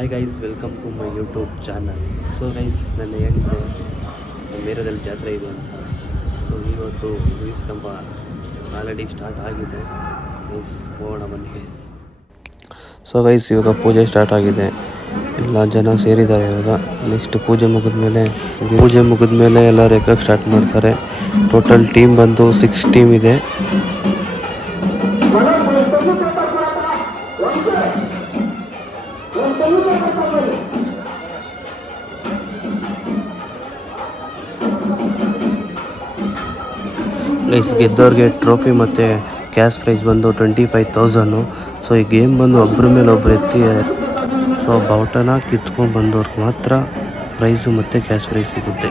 Hi guys, welcome to my YouTube channel. So guys, ನಾನು ಹೇಳಿದ್ದೆ ನಮ್ಮ ಏರಿಯಾದಲ್ಲಿ ಜಾತ್ರೆ ಇದೆ ಅಂತ. ಸೊ ಇವತ್ತು ಲೂಯಿಸ್ ಕಂಬ ಆಲ್ರೆಡಿ ಸ್ಟಾರ್ಟ್ ಆಗಿದೆ ಗೈಸ್. ಹೋಗೋಣ ಬನ್ನಿ ಗೈಸ್. ಸೊ ಗೈಸ್, ಇವಾಗ ಪೂಜೆ ಸ್ಟಾರ್ಟ್ ಆಗಿದೆ. ಎಲ್ಲ ಜನ ಸೇರಿದ್ದಾರೆ. ಇವಾಗ ನೆಕ್ಸ್ಟ್ ಪೂಜೆ ಮುಗಿದ್ಮೇಲೆ ಎಲ್ಲರೂ ಎಕ್ಕಕ್ಕೆ ಸ್ಟಾರ್ಟ್ ಮಾಡ್ತಾರೆ. ಟೋಟಲ್ ಟೀಮ್ ಬಂದು 6 ಟೀಮ್ ಇದೆ. ಗೈಸ್, ಗೆದ್ದವ್ರಿಗೆ ಟ್ರೋಫಿ ಮತ್ತು ಕ್ಯಾಶ್ ಪ್ರೈಸ್ ಬಂದು 25,000. ಸೊ ಈ ಗೇಮ್ ಬಂದು ಒಬ್ಬರ ಮೇಲೆ ಒಬ್ಬರು ಎತ್ತಿ, ಸೊ ಬಾವುಟನ ಕಿತ್ಕೊಂಡು ಬಂದವ್ರಿಗೆ ಮಾತ್ರ ಪ್ರೈಸು ಮತ್ತು ಕ್ಯಾಶ್ ಪ್ರೈಸ್ ಸಿಗುತ್ತೆ.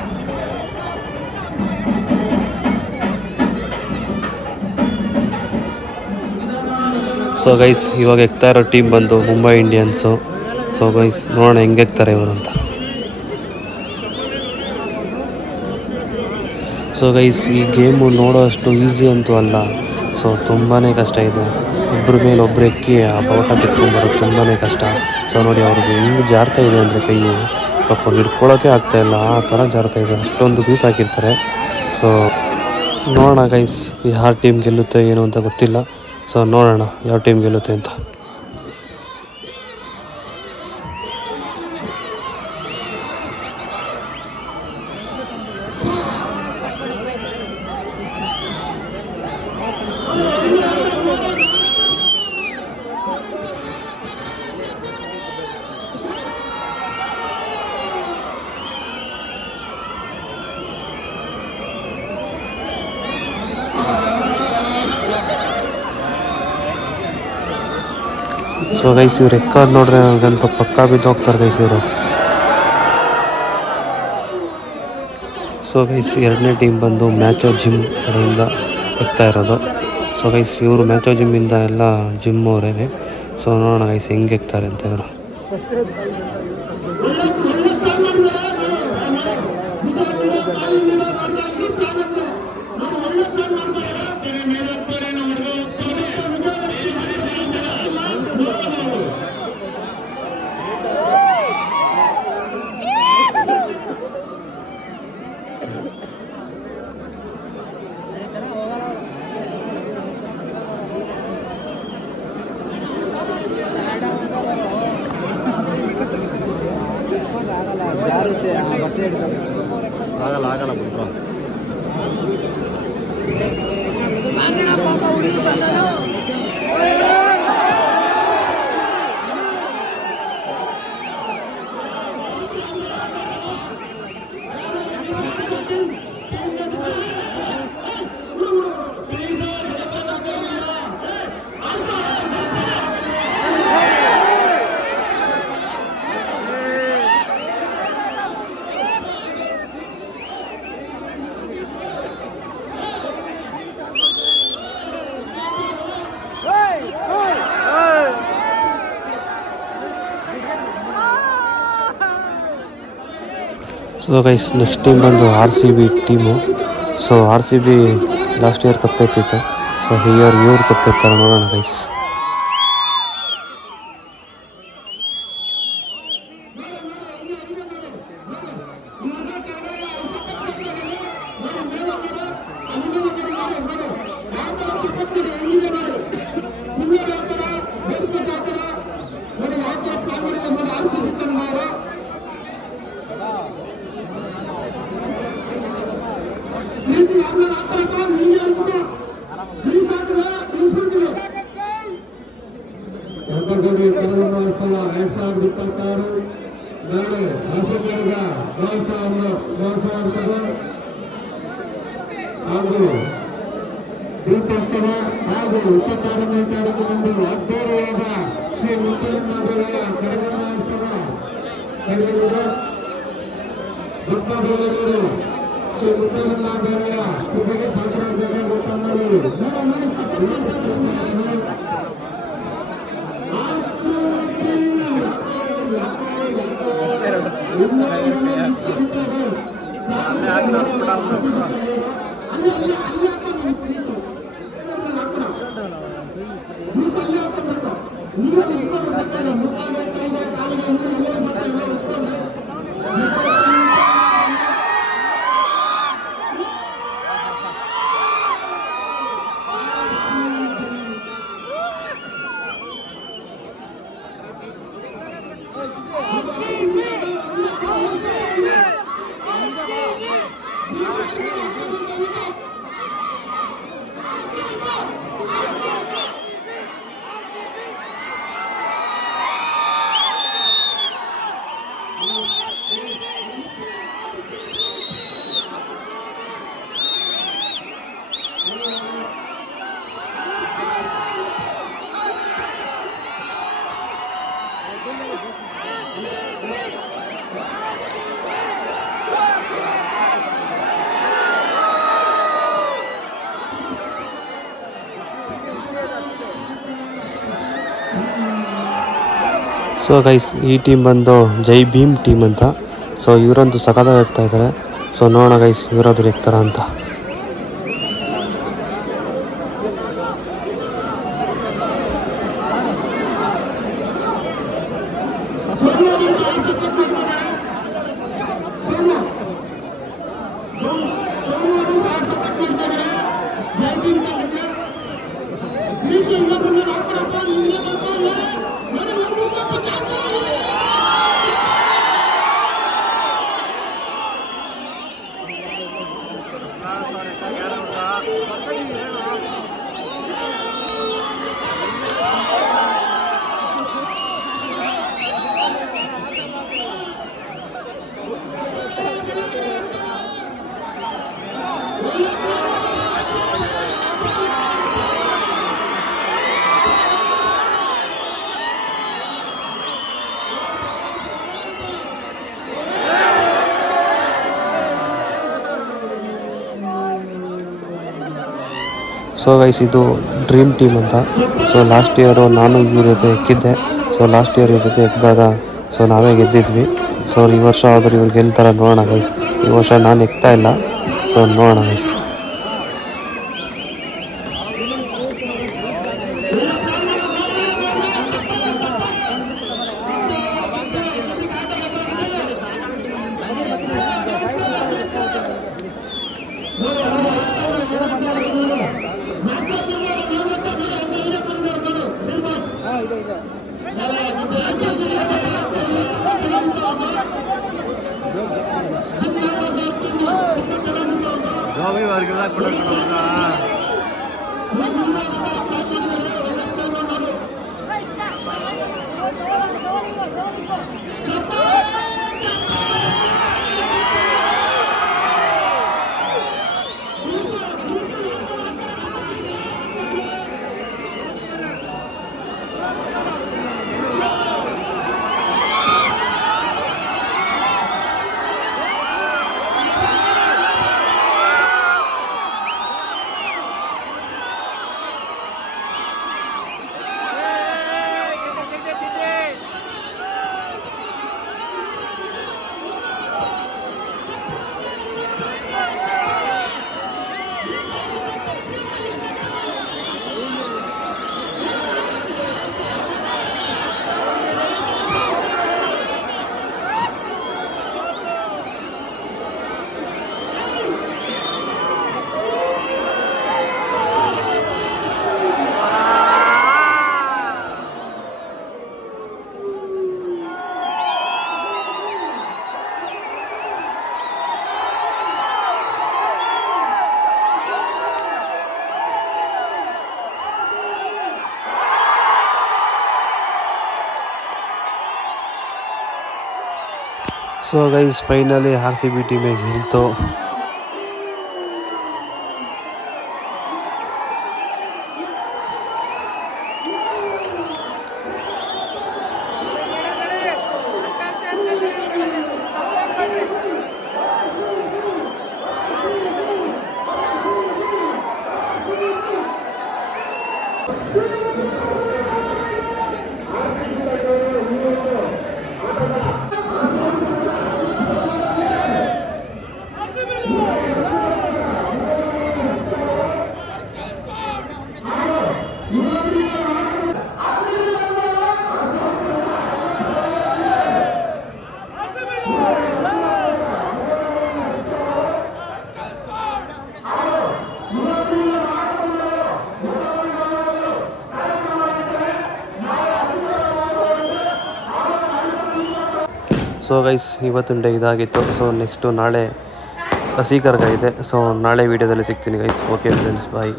ಸೊ ಗೈಸ್, ಇವಾಗ ಎಕ್ತಾ ಇರೋ ಟೀಮ್ ಬಂದು ಮುಂಬೈ ಇಂಡಿಯನ್ಸು. ಸೊ ಗೈಸ್, ನೋಡೋಣ ಹೆಂಗೆ ಎಕ್ತಾರೆ ಇವರು ಅಂತ. ಸೊ ಗೈಸ್, ಈ ಗೇಮು ನೋಡೋ ಅಷ್ಟು ಈಸಿ ಅಂತೂ ಅಲ್ಲ. ಸೊ ತುಂಬಾ ಕಷ್ಟ ಇದೆ. ಒಬ್ಬರ ಮೇಲೆ ಒಬ್ಬರು ಎಕ್ಕಿ ಆ ಬಾವುಟ ಕಿತ್ಕೊಂಡ್ಬರೋದು ತುಂಬಾ ಕಷ್ಟ. ಸೊ ನೋಡಿ, ಅವ್ರಿಗೆ ಹೆಂಗೆ ಜಾರ್ತಾ ಇದೆ ಅಂದರೆ ಕೈ ಪಾಪ ಹಿಡ್ಕೊಳ್ಳೋಕೆ ಆಗ್ತಾಯಿಲ್ಲ, ಆ ಥರ ಜಾರ್ತಾ ಇದೆ. ಅಷ್ಟೊಂದು ಪೀಸ್ ಹಾಕಿರ್ತಾರೆ. ಸೊ ನೋಡೋಣ ಗೈಸ್, ಯಾರು ಟೀಮ್ ಗೆಲ್ಲುತ್ತೆ ಏನು ಅಂತ ಗೊತ್ತಿಲ್ಲ. ಸೊ ನೋಡೋಣ ಯಾವ ಟೀಮ್ ಗೆಲ್ಲುತ್ತೆ ಅಂತ. ಸೊ ಗೈಸ್, ಇವ್ರು ಎಕ್ಕಾದ್ ನೋಡ್ರೆ ನನಗಂತೂ ಪಕ್ಕಾ ಬಿದ್ದು ಹೋಗ್ತಾರೆ ಗೈಸ್ ಇವರು. ಸೊ ಗೈಸ್, ಎರಡನೇ ಟೀಮ್ ಬಂದು ಮ್ಯಾಚೋ ಜಿಮ್ ಕಡೆಯಿಂದ ಎಕ್ತಾ ಇರೋದು. ಸೊ ಗೈಸ್, ಇವರು ಮ್ಯಾಚೋ ಜಿಮ್ಮಿಂದ ಎಲ್ಲ ಜಿಮ್ ಅವರೇನೆ. ಸೊ ನೋಡೋಣ ಗೈಸ್ ಹೆಂಗೆ ಎಕ್ತಾರೆ ಅಂತ ಇವರು. ಆಗಲ್ಲ ಬಿಡ್ರೋ. ಸೊ ಗೈಸ್, ನೆಕ್ಸ್ಟ್ ಟೀಮ್ ಬಂದು RCB team. So RCB last year cup ಎತ್ತಿತ್ತು. ಸೊ ಇವ್ರು ಕಪ್ ಎತ್ತಾರೆ, ನೋಡೋಣ ಗೈಸ್. ಕನ್ನಡೋತ್ಸವ 2026 ನಾಳೆ ಹೊಸದುರ್ಗ ಮಹೋತ್ಸವ ಹಾಗೂ ದೀಪೋತ್ಸವ ಹಾಗೂ 26ನೇ ತಾರೀಕಿನಂದು ಅದ್ದೂರಿಯಾದ ಶ್ರೀ ಮುತ್ತಲಿಂಗೇಶ್ವರ ಕರಗಮೋತ್ಸವ ನಡೆಯಲಿದೆ. ಭಕ್ತಾದಿಗಳು ಶ್ರೀ ಮುತ್ತಲಿಂಗೇಶ್ವರ ಕೃಪೆಗೆ ಪಾತ್ರರಾಗಬೇಕು ತಮ್ಮಲ್ಲಿ ಸಪೋರ್ಟ್ ಮಾಡ್ತಾರೆ. ನೀವೇ ಇಸ್ಕೊಂಡು ಬರ್ತಾರೆ ಮುಖಾಗೆ ಕೈಗೆ ಕಾಲಿಗೆ ಇನ್ನೂ ಎಲ್ಲರೂ ಬರ್ತಾರೆ ಎಲ್ಲ ಇಸ್ಕೊಂಡ್ರೆ ಸೊ ಗೈಸ್ ಈ ಟೀಮ್ ಬಂದು ಜೈ ಭೀಮ್ ಟೀಮ್ ಅಂತ. ಸೊ ಇವರಂತೂ ಸಖತ್ತಾಗಿ ಆಗ್ತಾ ಇದ್ದಾರೆ. ಸೊ ನೋಡೋಣ ಗೈಸ್ ಇವರಾದ್ರು ಇರ್ತಾರ ಅಂತ. ಸೊ ಗೈಸ್ ಇದು ಡ್ರೀಮ್ ಟೀಮ್ ಅಂತ. ಸೊ ಲಾಸ್ಟ್ ಇಯರು ನಾನು ಇವ್ರ ಜೊತೆ ಎಕ್ಕಿದ್ದೆ. ಸೊ ಲಾಸ್ಟ್ ಇಯರ್ ಇವ್ರ ಜೊತೆ ಎಕ್ಕಿದಾಗ ಸೊ ನಾವೇ ಗೆದ್ದಿದ್ವಿ. ಸೊ ಈ ವರ್ಷ ಆದರೂ ಇವ್ರು ಗೆಲ್ತಾರ ನೋಡೋಣ ಗೈಸ್. ಈ ವರ್ಷ ನಾನು ಎಕ್ತಾ ಇಲ್ಲ. ಸೊ ನೋಡೋಣ guys. So guys finally RCB ಟೀಮಿಗೆ ಗೆಲ್ತು. ಸೊ ಗೈಸ್ ಇವತ್ತಿನ ಡೇ ಇದಾಗಿತ್ತು. ಸೊ ನೆಕ್ಸ್ಟು ನಾಳೆ ಹಸಿ ಕರ್ಗ ಇದೆ. ಸೊ ನಾಳೆ ವೀಡಿಯೋದಲ್ಲಿ ಸಿಗ್ತೀನಿ ಗೈಸ್. ಓಕೆ ಫ್ರೆಂಡ್ಸ್, ಬಾಯ್.